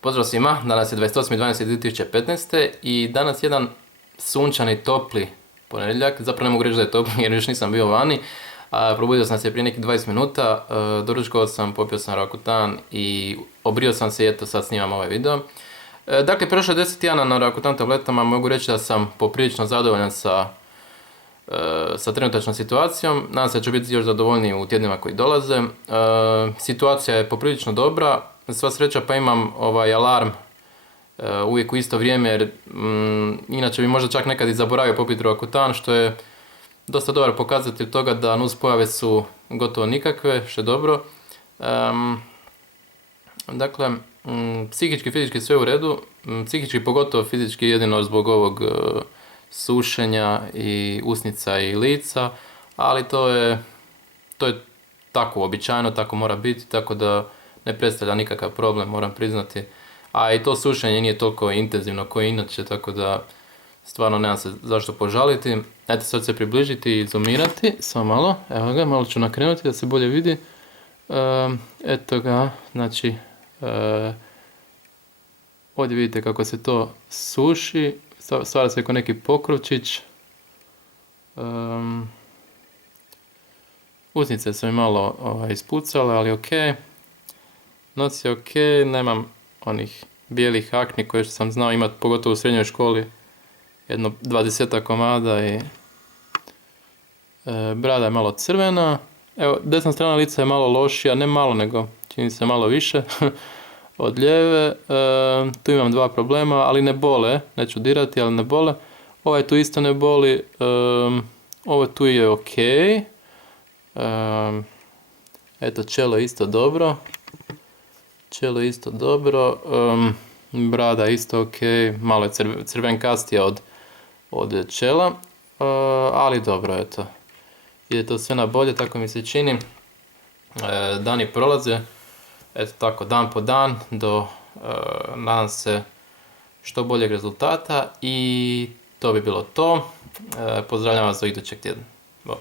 Pozdrav svima, danas je 28.12.2015. i danas jedan sunčani, topli ponedjeljak. Zapravo ne mogu reći da je topli jer još nisam bio vani. Probudio sam se prije nekih 20 minuta, doručkovao sam, popio sam Rakutan i obrio sam se i eto sad snimam ovaj video. Dakle, prošlo je 10 dana na Rakutan tabletama, mogu reći da sam poprilično zadovoljan sa trenutačnom situacijom. Nadam se da ću biti još zadovoljniji u tjednima koji dolaze. Situacija je poprilično dobra, sva sreća pa imam ovaj alarm uvijek u isto vrijeme jer inače bi možda čak nekad i zaboravio popiti Rakutan, što je dosta dobar pokazatelj toga da nuspojave su gotovo nikakve, što je dobro. Dakle, psihički, fizički sve u redu, psihički pogotovo, fizički jedino zbog ovog sušenja i usnica i lica, ali to je tako uobičajeno, tako mora biti, tako da ne predstavlja nikakav problem, moram priznati. A i to sušenje nije toliko intenzivno kao inače, tako da stvarno nemam se zašto požaliti. Eto, sad se približiti i zoomirati, samo malo, evo ga, malo ću nakrenuti da se bolje vidi. Eto ga, znači, ovdje vidite kako se to suši, stvara se kao neki pokrovčić. Usnice su mi malo ispucale, ali ok. Noc je ok, nemam onih bijelih akni koje sam znao imati, pogotovo u srednjoj školi. Jedno 20 komada i brada je malo crvena. Evo, desna strana lica je malo lošija, ne malo nego čini se malo više od lijeve. Tu imam dva problema, ali ne bole, neću dirati, ali ne bole. Ovaj tu isto ne boli, ovo tu je ok. Eto, čelo isto dobro. Čelo isto dobro, brada isto ok, malo je crvenkastija od čela, ali dobro, eto. Ide to sve na bolje, tako mi se čini. Dani prolaze, eto tako, dan po dan, do, nadam se, što boljeg rezultata i to bi bilo to. Pozdravljam vas do idućeg tjedna. Bok.